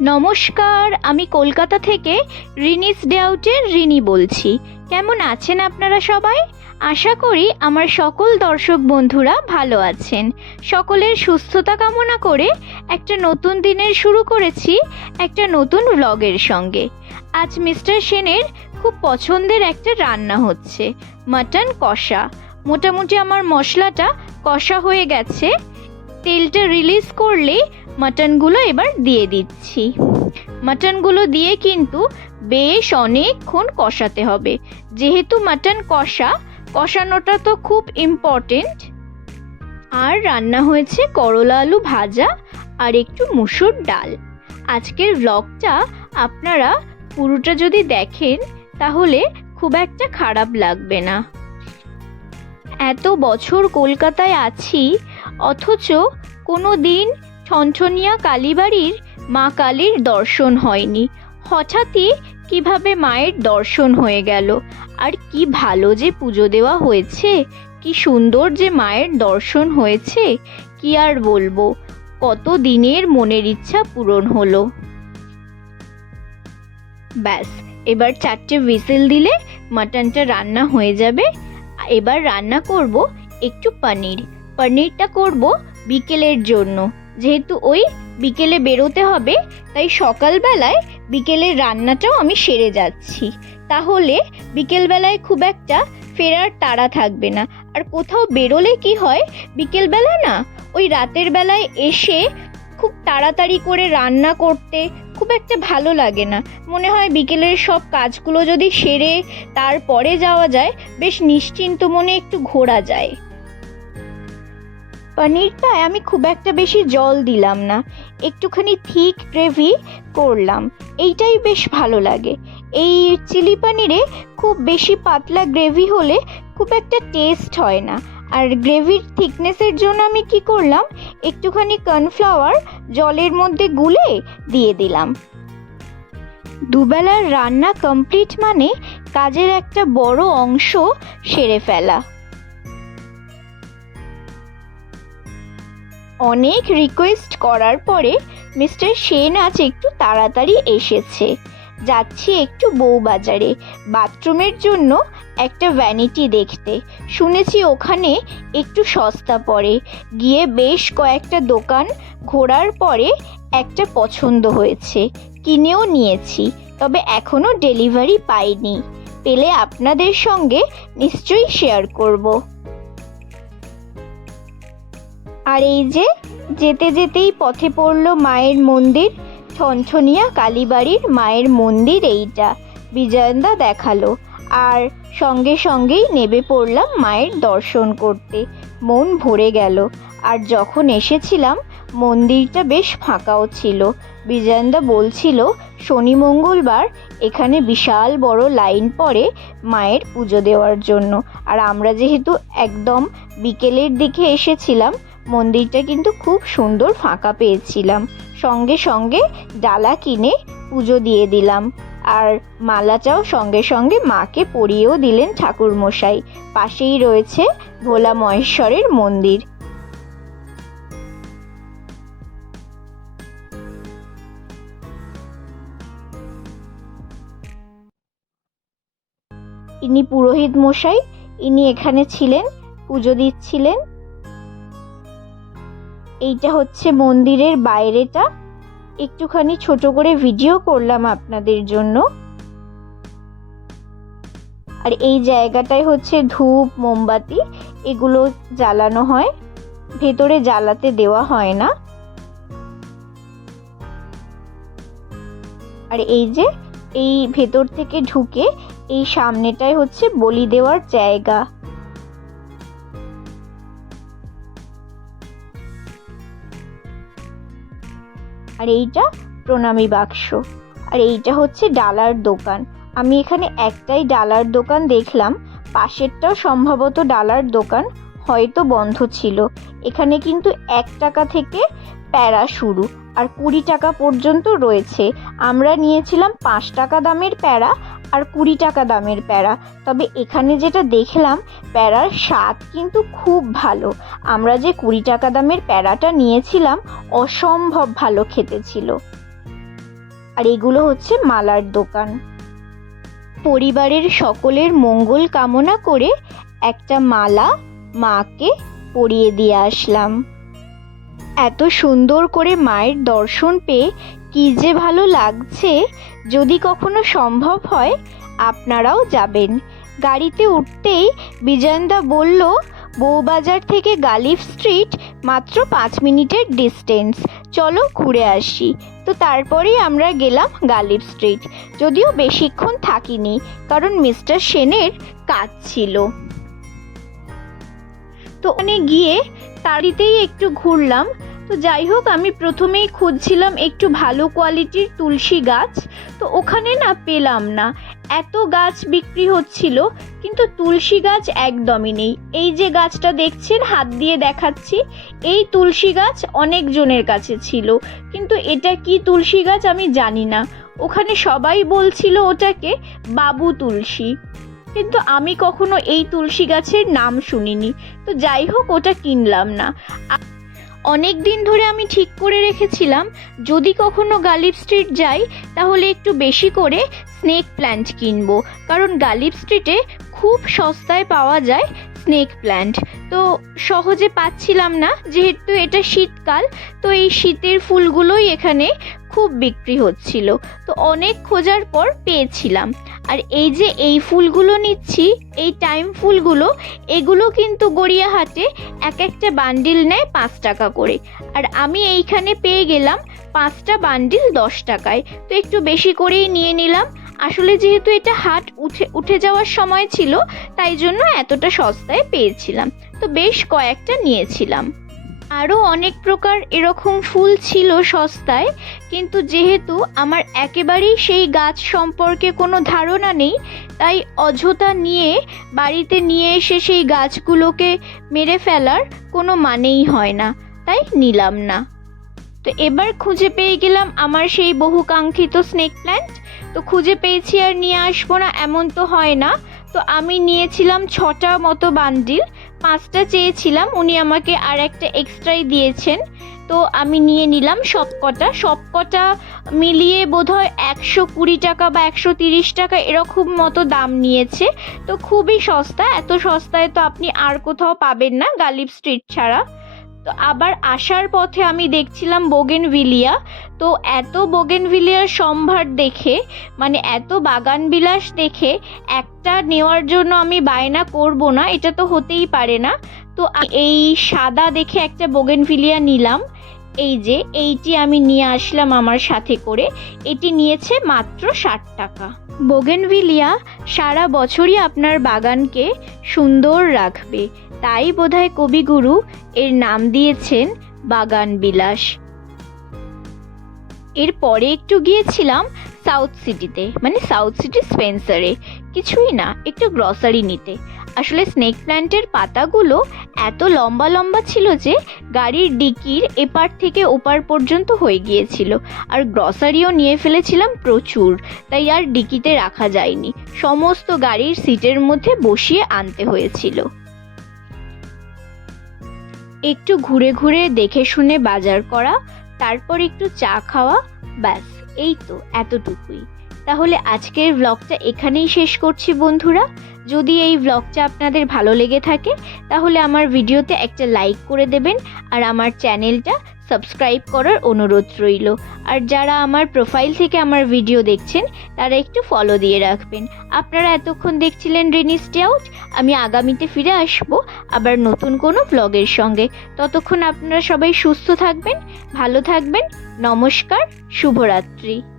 নমস্কার, আমি কলকাতা থেকে রিনিস ডেআউটের রিনি বলছি। কেমন আছেন আপনারা সবাই? আশা করি আমার সকল দর্শক বন্ধুরা ভালো আছেন। সকলের সুস্থতা কামনা করে একটা নতুন দিনের শুরু করেছি একটা নতুন ব্লগের সঙ্গে। আজ মিস্টার সেনের খুব পছন্দের একটা রান্না হচ্ছে, মাটন কষা। মোটামুটি আমার মশলাটা কষা হয়ে গেছে। তেলটা রিলিজ করলেই মাটনগুলো এবার দিয়ে দিচ্ছি। মাটনগুলো দিয়ে কিন্তু বেশ অনেকক্ষণ কষাতে হবে। যেহেতু মাটন কষা, কষানোটা তো খুব ইম্পর্টেন্ট আর রান্না হয়েছে করলা আলু ভাজা আর একটু মুসুর ডাল। আজকের ব্লগটা আপনারা পুরোটা যদি দেখেন, তাহলে খুব একটা খারাপ লাগবে না। এত বছর কলকাতায় আছি অথচ কোনো দিন ছনছনিয়া কালীবাড়ির মা কালীর দর্শন হয়নি। হঠাৎই কীভাবে মায়ের দর্শন হয়ে গেল? আর কি ভালো যে পুজো দেওয়া হয়েছে, কি সুন্দর যে মায়ের দর্শন হয়েছে, কি আর বলব? কত দিনের মনের ইচ্ছা পূরণ হলো। ব্যাস, এবার চারটে হুইসেল দিলে মাটনটা রান্না হয়ে যাবে। এবার রান্না করব একটু পনির। পনিরটা করব বিকেলের জন্য। যেহেতু ওই বিকেলে বেরোতে হবে, তাই সকালবেলায় বিকেলের রান্নাটাও আমি সেরে যাচ্ছি। তাহলে বিকেলবেলায় খুব একটা ফেরার তাড়া থাকবে না। আর কোথাও বেরোলে কি হয়, বিকেলবেলা না, ওই রাতের বেলায় এসে খুব তাড়াতাড়ি করে রান্না করতে খুব একটা ভালো লাগে না। মনে হয় বিকেলের সব কাজগুলো যদি সেরে তারপরে যাওয়া যায়, বেশ নিশ্চিন্ত মনে একটু ঘোরা যায়। পনিরটায় আমি খুব একটা বেশি জল দিলাম না। একটুখানি থিক গ্রেভি করলাম। এইটাই বেশ ভালো লাগে। এই চিলি পনিরে খুব বেশি পাতলা গ্রেভি হলে খুব একটা টেস্ট হয় না। আর গ্রেভির থিকনেসের জন্য আমি কি করলাম? একটুখানি কর্নফ্লাওয়ার জলের মধ্যে গুলে দিয়ে দিলাম। দুবেলার রান্না কমপ্লিট মানে কাজের একটা বড় অংশ সেরে ফেলা। অনেক রিকোয়েস্ট করার পরে মিস্টার সেন আজ একটু তাড়াতাড়ি এসেছে। যাচ্ছি একটু বউবাজারে বাথরুমের জন্য একটা ভ্যানিটি দেখতে। শুনেছি ওখানে একটু সস্তা পড়ে। গিয়ে বেশ কয়েকটা দোকান ঘোরার পরে একটা পছন্দ হয়েছে, কিনেও নিয়েছি, তবে এখনও ডেলিভারি পাইনি। পেলে আপনাদের সঙ্গে নিশ্চয়ই শেয়ার করব। আর এই যে যেতে যেতেই পথে পড়ল মায়ের মন্দির ছনছনিয়া কালীবাড়ির মায়ের মন্দির এইটা, বিজয়ন্দা দেখাল। আর সঙ্গে সঙ্গেই নেবে পড়লাম মায়ের দর্শন করতে, মন ভরে গেল। আর যখন এসেছিলাম, মন্দিরটা বেশ ফাঁকাও ছিল। বিজয়ন্দা বলছিল, শনি মঙ্গলবার এখানে বিশাল বড় লাইন পড়ে মায়ের পুজো দেওয়ার জন্য। আর আমরা যেহেতু একদম বিকেলের দিকে এসেছিলাম মন্দিরটা কিন্তু খুব সুন্দর ফাঁকা পেয়েছিলাম। সঙ্গে সঙ্গে ডালা কিনে পুজো দিয়ে দিলাম। আর মালাটাও সঙ্গে সঙ্গে মাকে পরিয়েও দিলেন ঠাকুর মশাই পাশেই রয়েছে ভোলা মহেশ্বরের মন্দির। ইনি পুরোহিত মশাই, ইনি এখানে ছিলেন, পুজো দিচ্ছিলেন। এইটা হচ্ছে মন্দিরের বাইরেটা। একটুখানি ছোট করে ভিডিও করলাম আপনাদের জন্য। আর এই জায়গাটায় হচ্ছে ধূপ, মোমবাতি, এগুলো জ্বালানো হয়। ভেতরে জ্বালাতে দেওয়া হয় না। আর এই যে, এই ভেতর থেকে ঢুকে এই সামনেটাই হচ্ছে বলি দেওয়ার জায়গা। আর এইটা প্রণামী বাক্স। আর এইটা হচ্ছে ডালার দোকান। আমি এখানে একটাই ডালার দোকান দেখলাম। পাশেরটাও সম্ভবত ডালার দোকান, হয়তো বন্ধ ছিল। এখানে কিন্তু এক টাকা থেকে প্যারা শুরু। আর কুড়ি টাকা পর্যন্ত রয়েছে। আমরা নিয়েছিলাম পাঁচ টাকা দামের প্যারা আর কুড়ি টাকা দামের প্যারা। তবে এখানে যেটা দেখলাম, প্যারার স্বাদ কিন্তু খুব ভালো। আমরা যে কুড়ি টাকা দামের প্যারাটা নিয়েছিলাম, অসম্ভব ভালো খেতে ছিল। আর এগুলো হচ্ছে মালার দোকান। পরিবারের সকলের মঙ্গল কামনা করে একটা মালা মাকে পরিয়ে দিয়ে আসলাম। এত সুন্দর করে মায়ের দর্শন পেয়ে কি যে ভালো লাগছে, যদি কখনো সম্ভব হয়, আপনারাও যাবেন। গাড়িতে উঠতেই বিজয়ন্দা বলল, বউবাজার থেকে গালিফ স্ট্রিট মাত্র পাঁচ মিনিটের ডিস্টেন্স চলো ঘুরে আসি। তো তারপরেই আমরা গেলাম গালিফ স্ট্রিট যদিও বেশিক্ষণ থাকিনি, কারণ মিস্টার সেনের কাজ ছিল। তো ওখানে গিয়ে তাড়িতেই একটু ঘুরলাম। তো যাই হোক, আমি প্রথমেই খুঁজছিলাম একটু ভালো কোয়ালিটির তুলসী গাছ, তো ওখানে না পেলাম না। এত গাছ বিক্রি হচ্ছিল, কিন্তু তুলসী গাছ একদমই নেই। এই যে গাছটা দেখছেন, হাত দিয়ে দেখাচ্ছি, এই তুলসী গাছ অনেক জনের কাছে ছিল। কিন্তু এটা কি তুলসী গাছ আমি জানি না। ওখানে সবাই বলছিল ওটাকে বাবু তুলসী। কিন্তু আমি কখনো এই তুলসী গাছের নাম শুনিনি। তো যাই হোক, ওটা কিনলাম না। অনেক দিন ধরে আমি ঠিক করে রেখেছিলাম, যদি কখনো গালিব স্ট্রিট যাই, তাহলে একটু বেশি করে স্নেক প্ল্যান্ট কিনবো। কারণ গালিব স্ট্রিটে খুব সস্তায় পাওয়া যায় স্নেক প্ল্যান্ট। তো সহজে পাচ্ছিলাম না, যেহেতু এটা শীতকাল, তো এই শীতের ফুলগুলোই এখানে খুব বিক্রি হচ্ছিল। তো অনেক খোঁজার পর পেয়েছিলাম। আর এই যে এই ফুলগুলো নিচ্ছি, এই টাইম ফুলগুলো, এগুলো কিন্তু গড়িয়াহাটে এক একটা বান্ডিল নেয় পাঁচ টাকা করে। আর আমি এইখানে পেয়ে গেলাম পাঁচটা বান্ডিল দশ টাকায়। তো একটু বেশি করেই নিয়ে নিলাম। আসলে যেহেতু এটা হাট উঠে উঠে যাওয়ার সময় ছিল, তাই জন্য এতটা সস্তায় পেয়েছিলাম। তো বেশ কয়েকটা নিয়েছিলাম। আরও অনেক প্রকার এরকম ফুল ছিল সস্তায়, কিন্তু যেহেতু আমার একেবারেই সেই গাছ সম্পর্কে কোনো ধারণা নেই, তাই অযথা নিয়ে বাড়িতে নিয়ে এসে সেই গাছগুলোকে মেরে ফেলার কোনো মানেই হয় না, তাই নিলাম না। তো এবার খুঁজে পেয়ে গেলাম আমার সেই বহুকাঙ্ক্ষিত স্নেক প্ল্যান্ট। তো খুঁজে পেয়েছি আর নিয়ে আসব না এমন তো হয় না। তো আমি নিয়েছিলাম ছটা মতো বান্ডিল। পাঁচটা চেয়েছিলাম, উনি আমাকে আর একটা এক্সট্রাই দিয়েছেন। তো আমি নিয়ে নিলাম সব কটা সব কটা মিলিয়ে বোধহয় একশো কুড়ি টাকা বা একশো তিরিশ টাকা এরকম মতো দাম নিয়েছে। তো খুবই সস্তা। এত সস্তায় তো আপনি আর কোথাও পাবেন না গালিব স্ট্রিট ছাড়া। তো আবার আসার পথে আমি দেখছিলাম বোগেনভিলিয়া। তো এত বোগেনভিলিয়ার সম্ভার দেখে মানে এত বাগান বিলাস দেখে একটা নেওয়ার জন্য আমি বায়না করব না, এটা তো হতেই পারে না। তো এই সাদা দেখে একটা বোগেনভিলিয়া নিলাম। এই যে এইটি আমি নিয়ে আসলাম আমার সাথে করে, এটি নিয়েছে মাত্র ষাট টাকা। বোগেনভিলিয়া সারা বছরই আপনার বাগানকে সুন্দর রাখবে, তাই বোধহয় কবিগুরু এর নাম দিয়েছেন বাগান বিলাস। এরপরে একটু গিয়েছিলাম সাউথ সিটিতে মানে সাউথ সিটি স্পেন্সারে, কিছুই না, একটু গ্রসারি নিতে। আসলে স্নেক প্ল্যান্টের পাতাগুলো এত লম্বা লম্বা ছিল যে গাড়ির ডিকির এপার থেকে ওপার পর্যন্ত হয়ে গিয়েছিল। আর গ্রসারিও নিয়ে ফেলেছিলাম প্রচুর, তাই আর ডিকিতে রাখা যায়নি। সমস্ত গাড়ির সিটের মধ্যে বসিয়ে আনতে হয়েছিল। একটু ঘুরে ঘুরে দেখে শুনে বাজার করা, তারপর একটু চা খাওয়া, ব্যাস, এই তো এতটুকুই। তাহলে আজকের ব্লগটা এখানেই শেষ করছি বন্ধুরা। যদি এই ব্লগটা আপনাদের ভালো লেগে থাকে, তাহলে আমার ভিডিওতে একটা লাইক করে দেবেন আর আমার চ্যানেলটা সাবস্ক্রাইব করার অনুরোধ রইল। আর যারা আমার প্রোফাইল থেকে আমার ভিডিও দেখছেন, তারা একটু ফলো দিয়ে রাখবেন। আপনারা এতক্ষণ দেখছিলেন রেনিস আউট আমি আগামীতে ফিরে আসব আবার নতুন কোনো ব্লগের সঙ্গে। ততক্ষণ আপনারা সবাই সুস্থ থাকবেন, ভালো থাকবেন, নমস্কার, শুভরাত্রি।